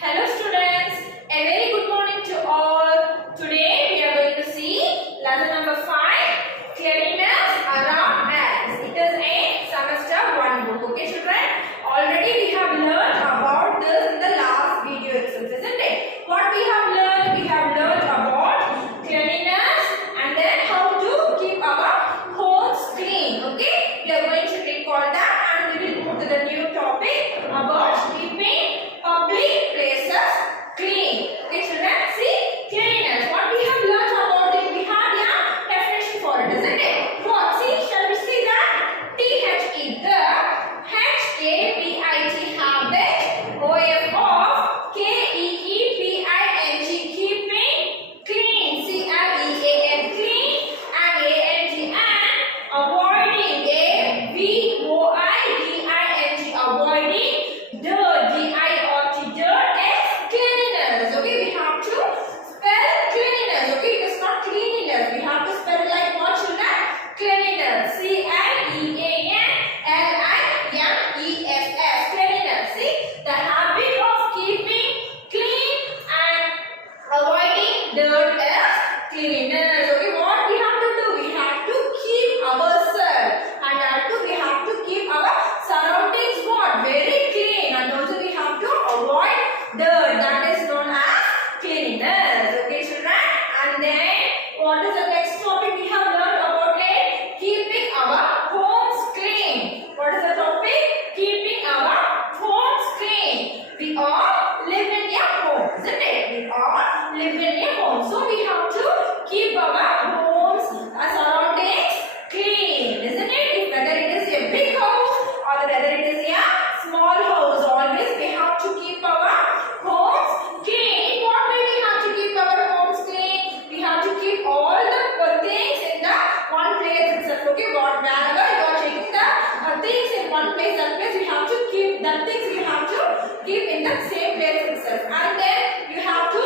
Hello students, a very good morning to all. Today we are going to see lesson number 5, Cleanliness around us. It is a semester 1 book. Okay children, already we have learned about this in the last video itself, isn't it? What we have learned? We have learned about cleanliness and then how to keep our homes clean. Okay, we are going to recall that and we will move to the new topic about keeping public places clean. Okay children, see cleanliness. What we have learned about it, we had a definition for it, isn't it? What? See, shall we see that? THE, the, HABIT, habit, OF of, KEEPING, keeping clean, CLEAN, clean, and ANG, and avoiding, AVOIDING, avoiding, dirt, dirt is cleanliness. Okay, we have to spell cleanliness. Okay, it is not cleanliness. We have to spell like what children? Cleanliness. CLEANLINESS. Cleanliness. See, the habit of keeping clean and avoiding dirt is cleanliness. Okay, what we have to do? We have to keep ourselves and we have to keep our surroundings what? Very clean, and also we have to avoid dirt. That is known as cleanliness. Okay children, and then what is the next topic we have learned about it? Keeping our homes clean. What is the topic? Keeping our homes clean. We all live in a home, isn't it? We all live in a home, so we have to keep our homes, our surroundings clean, isn't it? If whether it is a big house or whether it is a small house, always we have to keep our homes clean. In what way we have to keep our homes clean? We have to keep all the things in the one place itself. Okay, wherever you are taking the things in one place, that place we have to keep that things we have to keep in the same place itself. And then you have to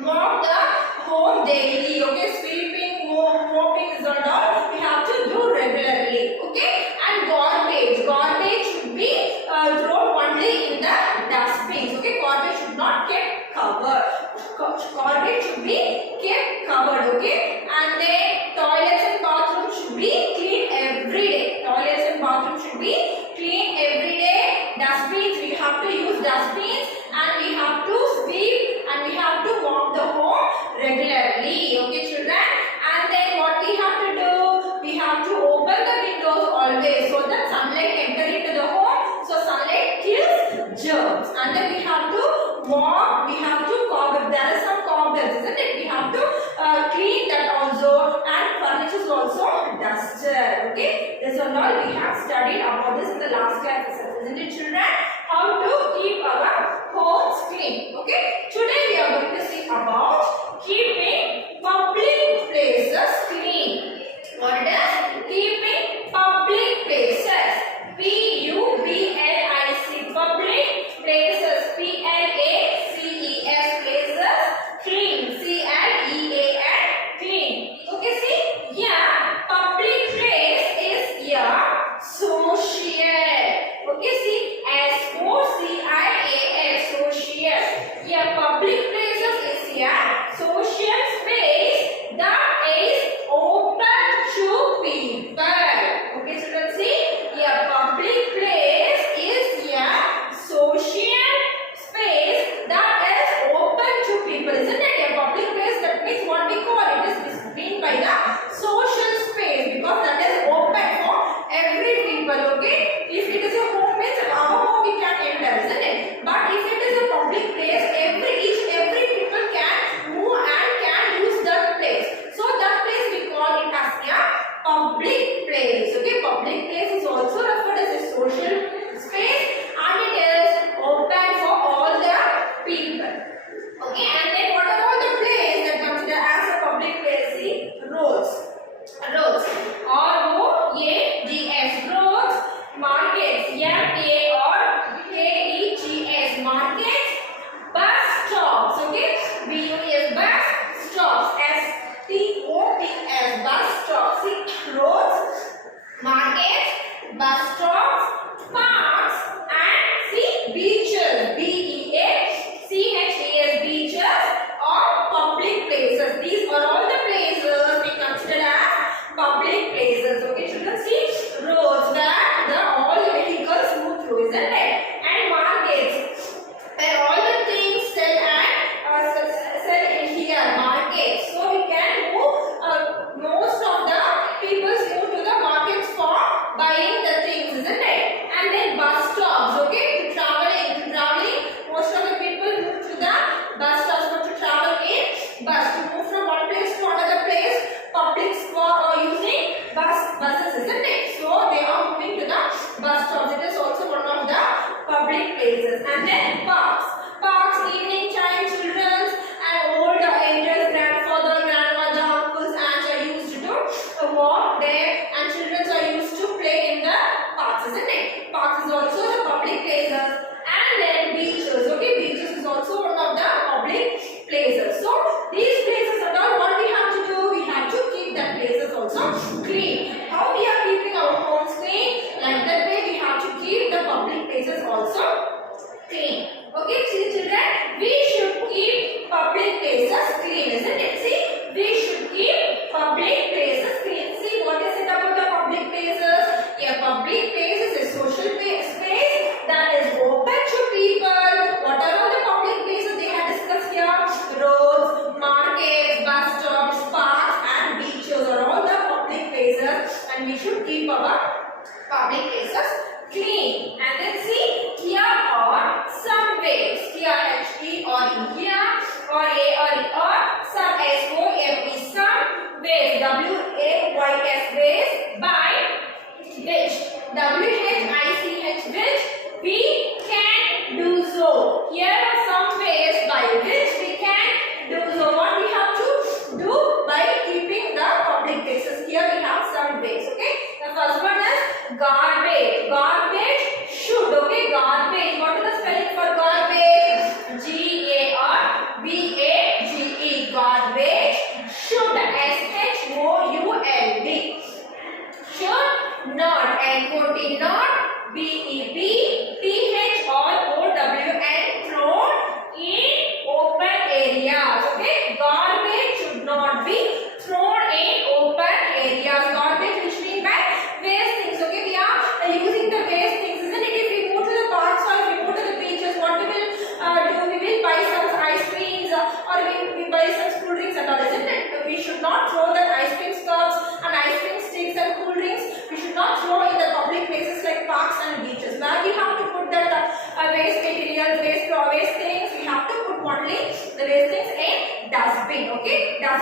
mop the home daily. Okay, sweeping, mopping is and all we have to do regularly. Okay, and garbage should be thrown only in the dustbins. Okay, garbage should not get covered. Garbage should be kept covered. Okay, and then toilets and bathrooms should be clean every day. Toilets and bathrooms should be clean every day. Dustbins, we have to use dustbins, and we have to sweep, and we have to mop the home regularly. Okay children, and then what we have to do? We have to open the windows always so that sunlight enter into the home. So sunlight kills germs, and then we have to mop. We have to cobweb. There are some cobwebs, isn't it? We have to clean that also, and furniture is also dusted. Okay, this and all we have studied about this in the last class, isn't it children? How to keep our homes clean. Okay, today we are going to see about keeping public places clean. What is keeping public places? PUBLIC, public places, PLACES, places, clean, CLEAN, clean. Okay, see, yeah, public place is yeah, social. Okay, see, SOCIAL, social. Yeah, public places is yeah, social space that is open to people. Okay, children, see, yeah, public place is yeah, social space that is open to people, isn't it? A public place, that means what we call it is mean by the social space, because that is open for every people. Okay, if it is a home, means our home we can enter, isn't it? But if it is a public place, every people can move and can use that place. So that place we call it as a public place. Okay, public place is also referred as a social space, and it is open for all the people. Okay, and then what about the place that considered as a public place? See, roads, roads, ROADS, roads, markets, MARKETS, markets, bus stops. Okay, BUS, bus stops, STOPS, bus stops. See, roads, markets, bus stops, parks, and see, beaches, BEACH,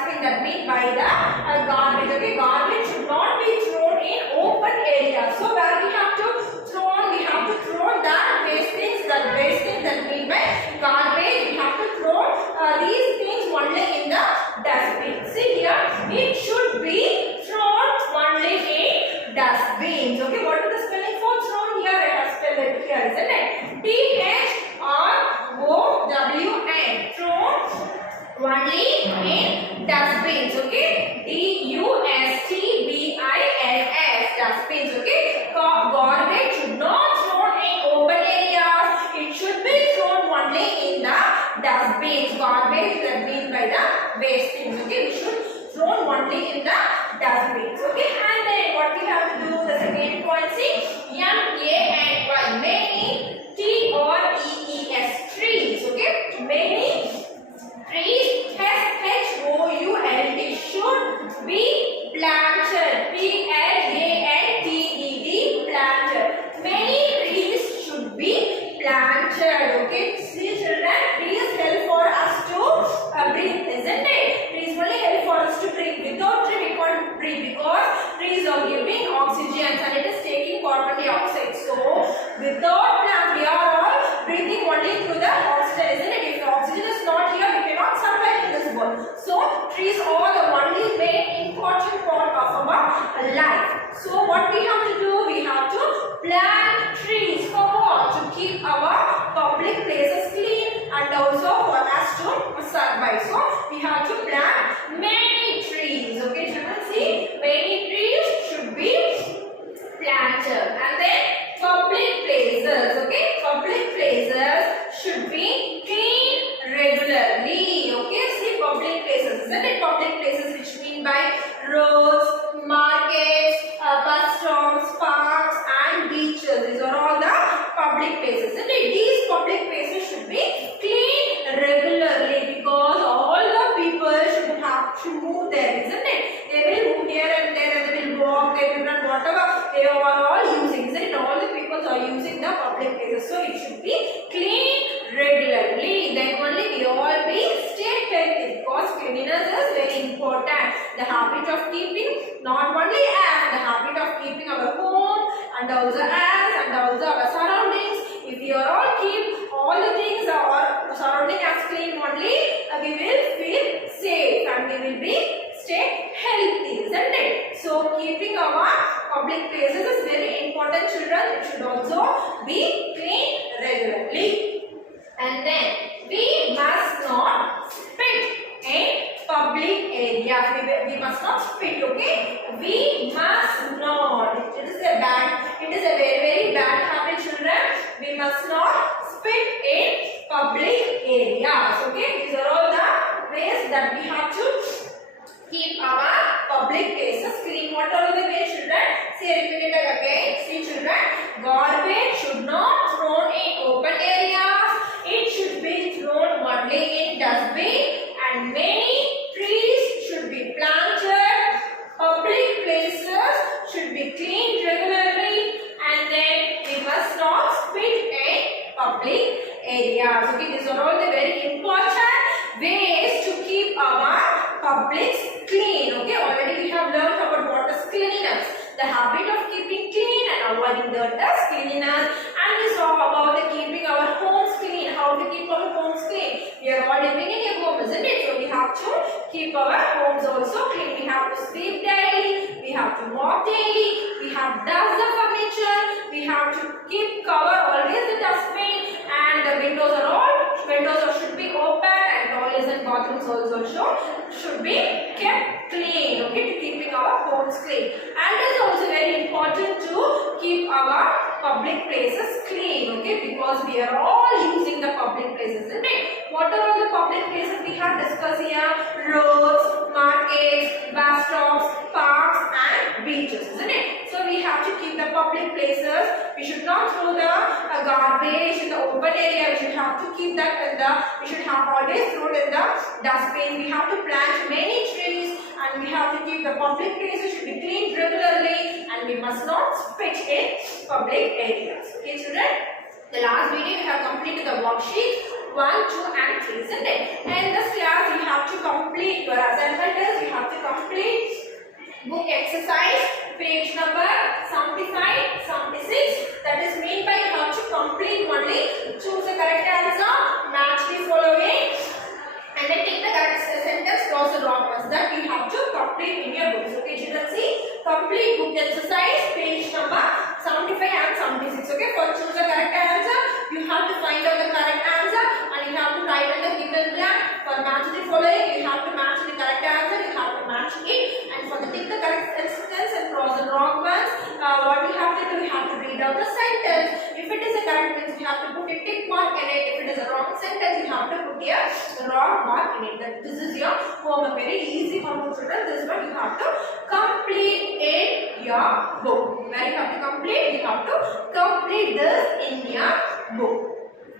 dustbin. That means by the garbage. Okay, garbage should not be thrown in open areas. So where we have to throw that waste things. That mean by garbage. We have to throw these things only in the dustbin. See here, it should be thrown only in dustbins. Okay, what is the spelling for thrown? Here I have spelled it here, isn't it? THROWN. Thrown only in dustbins. Okay, DUSTBINS. Dustbins. Okay, garbage should not thrown in open areas. It should be thrown only in the dustbins. Garbage, that means by the waste things. Okay, we should thrown only in the dustbins. Okay, and then what we have to do, the second point, see, MANY, many, TREES, trees. Okay, many trees, SHOULD, should be planted, PLANTED, planted. Many trees should be planted. Okay, see children, trees help for us to breathe, isn't it? Trees only help for us to breathe. Without tree we can't breathe, because trees are giving oxygen and it is taking carbon dioxide. So without plants we are all breathing only through the oxygen, isn't it? If the oxygen is not here, we cannot survive in this world. So trees are the only main important part of our life. So what we have to do, we have to plant trees for what? To keep our public places clean and also for us to survive. So we have to plant many trees. Okay, children, see, many trees should be planted. And then public places. Okay, public places should be cleaned regularly. Okay, see, public places, isn't it? Public places, which mean by roads, markets, bus stops, parks and beaches. These are all the public places, isn't it? These public places should be cleaned regularly, because all the people should have to move there, isn't it? They will move here and there, and they will walk, they will run, whatever they are all using, isn't it? All the people are using the public places, so it should be cleaned regularly. Then only we all be stay healthy, because cleanliness is very important. The habit of keeping not only us, the habit of keeping our home and also us and also our surroundings. If we are all keep all the things our surrounding as clean only, we will feel safe and we will be stay healthy, isn't it? So keeping our public places is very important, children. It should also be cleaned regularly. And then we must not spit in public areas. We must not spit. Okay, we must not. It is a very very bad habit, children. We must not spit in public areas. Okay, these are all the ways that we have to keep our public places clean. What are the ways, children? See, repeat it again. See, children, garbage should not thrown in open areas. It should be thrown only in dustbin, and many trees should be planted. Public places should be cleaned regularly, and then we must not spit in public areas. Okay, these are all the very important ways to keep our publics clean. Okay, already we have learned about what is cleanliness, the habit of keeping clean and avoiding dirt is cleanliness, and we saw about the keeping our homes clean, how to keep our homes clean. We are all living in a home, isn't it? So we have to keep our homes also clean. We have to sweep daily, we have to mop daily, we have dust the furniture, we have to keep cover always the dustbin, and the windows should be open, and toilets and bathrooms also should be kept clean. Okay, to keeping our homes clean. And it is also very important to keep our public places clean. Okay, because we are all using the public places, isn't it? What are all the public places we have discussed here? Roads, markets, bus stops, parks and beaches, isn't it? So we have to keep the public places. We should not throw the garbage in the open area. We should have to keep that in the, we should have always throw it in the dustbin. We have to plant many trees, and we have to keep the public places should be cleaned regularly, and we must not spit in public areas. Okay, children? The last video we have completed the worksheet. 1, 2 and 3, isn't it? In this class you have to complete your assignment is you have to complete book exercise page number 75, 76. That is mean by you have to complete only. Choose the correct answer, match the following, and then take the correct sentence, cross the wrong ones. That you have to complete in your books. Okay, children, see complete book exercise page number 75 and 76. Okay, for choose the correct answer, you have to find out the correct answer and you have to write on the given blank. For match the following, you have to match the correct answer, you have to match it, and for the take the correct sentence and cross the wrong ones, what you have to do, you have to read out the sentence. If it is a correct means you have to put a tick mark in it. If it is a wrong sentence, you have to put a wrong mark in it. That this is your homework, very easy homework, children. This one you have to complete in your book. Where you have to complete, you have to complete this in your book.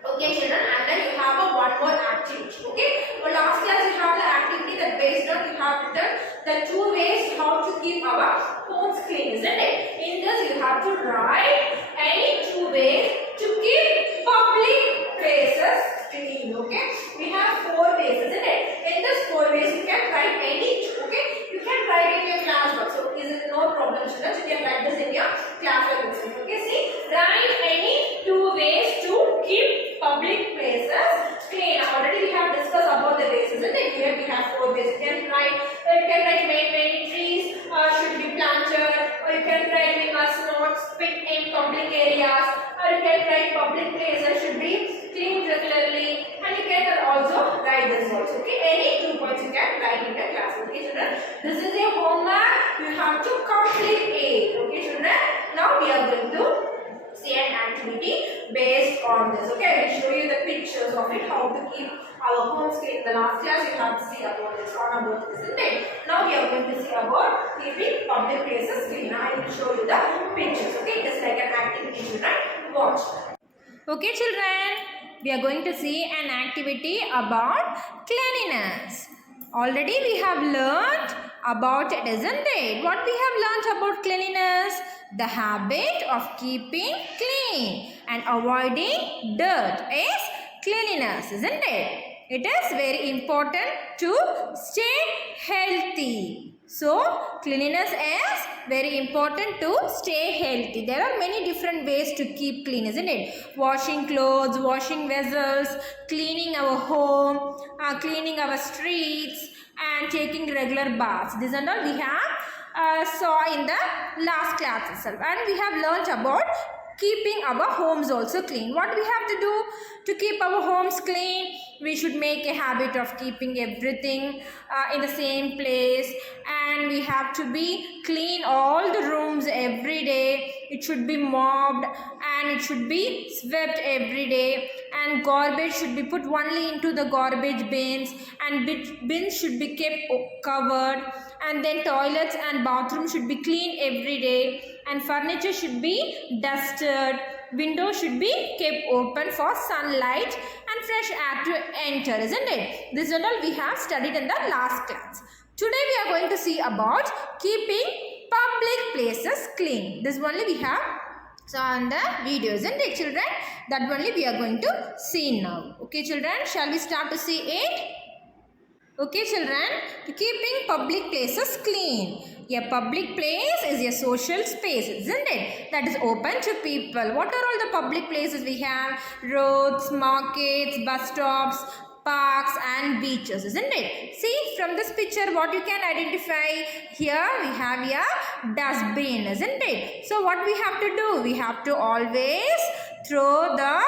Okay, children, and then you have a one more activity. Okay, for last class you have the activity that based on you have written the 2 ways how to keep our homes clean, isn't it? In this you have to write any 2 ways to keep public places clean. Okay, we have 4 ways, isn't it? In this 4 ways you can write any 2. Okay, you can write in your class box. So is it no problem, children? You can write this in your class box. Okay, see, write any 2 ways to keep public places clean. Already we have discussed about the ways, isn't it? Here we have 4 ways. You can write many trees should be planted, or you can write we must not spit in public areas, or you can write public places should be cleaned regularly, and you can also write this also. Okay, any 2 points you can write in your class. Okay, children, this is your homework. You have to complete it. Okay, children. Now we are going to see an activity based on this. Okay, I will show you the pictures of it, how to keep our homes clean. In the last class you have to see about this, on about this, isn't it? Now we are going to see about keeping public places clean. Now I will show you the pictures. Okay, it is like an activity, children. Watch. Okay, children, we are going to see an activity about cleanliness. Already we have learnt about it, isn't it? What we have learnt about cleanliness? The habit of keeping clean and avoiding dirt is cleanliness, isn't it? It is very important to stay healthy. So, cleanliness is very important to stay healthy. There are many different ways to keep clean, isn't it? Washing clothes, washing vessels, cleaning our home, cleaning our streets, and taking regular baths. These are all we have saw in the last class itself, and we have learnt about keeping our homes also clean. What we have to do to keep our homes clean? We should make a habit of keeping everything in the same place, and we have to be clean all the rooms every day. It should be mopped and it should be swept every day, and garbage should be put only into the garbage bins, and bins should be kept covered, and then toilets and bathrooms should be clean every day, and furniture should be dusted. Windows should be kept open for sunlight and fresh air to enter, isn't it? This is all we have studied in the last class. Today we are going to see about keeping public places clean. This only we have saw in the video, isn't it, children? That only we are going to see now. Okay, children, shall we start to see it? Okay, children, keeping public places clean. A public place is a social space, isn't it? That is open to people. What are all the public places we have? Roads, markets, bus stops, parks and beaches, isn't it? See, from this picture what you can identify? Here we have a dustbin, isn't it? So what we have to do? We have to always throw the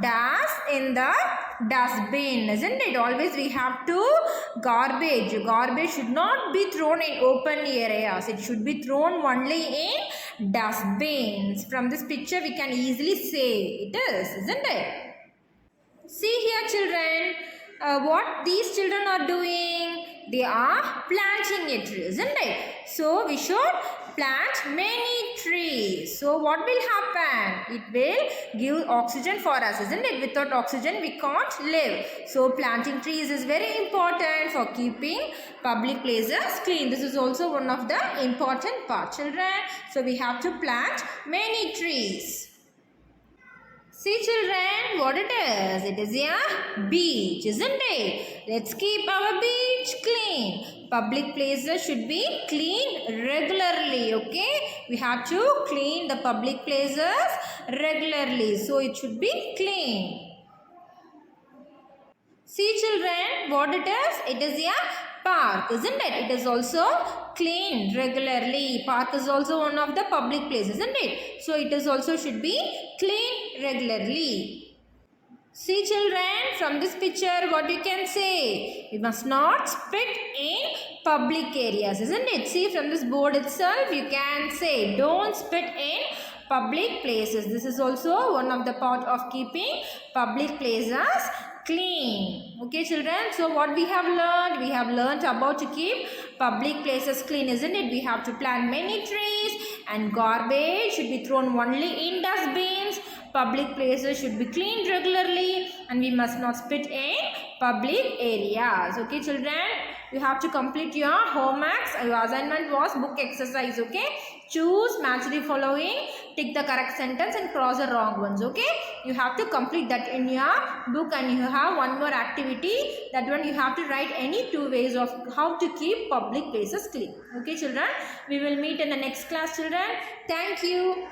dust in the dustbin, isn't it? Always we have to garbage should not be thrown in open areas. It should be thrown only in dustbins. From this picture we can easily say it is, isn't it? See here, children, what these children are doing? They are planting a tree, isn't it? So we should plant many trees. So what will happen? It will give oxygen for us, isn't it? Without oxygen we can't live. So planting trees is very important for keeping public places clean. This is also one of the important parts, children. So we have to plant many trees. See children, what it is? It is a beach, isn't it? Let's keep our beach clean. Public places should be clean regularly, okay? We have to clean the public places regularly. So it should be clean. See children, what it is? It is a park, isn't it? It is also cleaned regularly. Park is also one of the public places, isn't it? So it is also should be cleaned regularly. See children, from this picture what you can say? We must not spit in public areas, isn't it? See from this board itself you can say don't spit in public places. This is also one of the part of keeping public places clean. Okay children, so what we have learned? We have learned about to keep public places clean, isn't it? We have to plant many trees and garbage should be thrown only in dustbins. Public places should be cleaned regularly and we must not spit in public areas. Okay children, you have to complete your homeworks. Your assignment was book exercise. Okay, choose match the following, tick the correct sentence and cross the wrong ones. Okay, you have to complete that in your book and you have one more activity. That one you have to write any 2 ways of how to keep public places clean. Okay children, we will meet in the next class children. Thank you.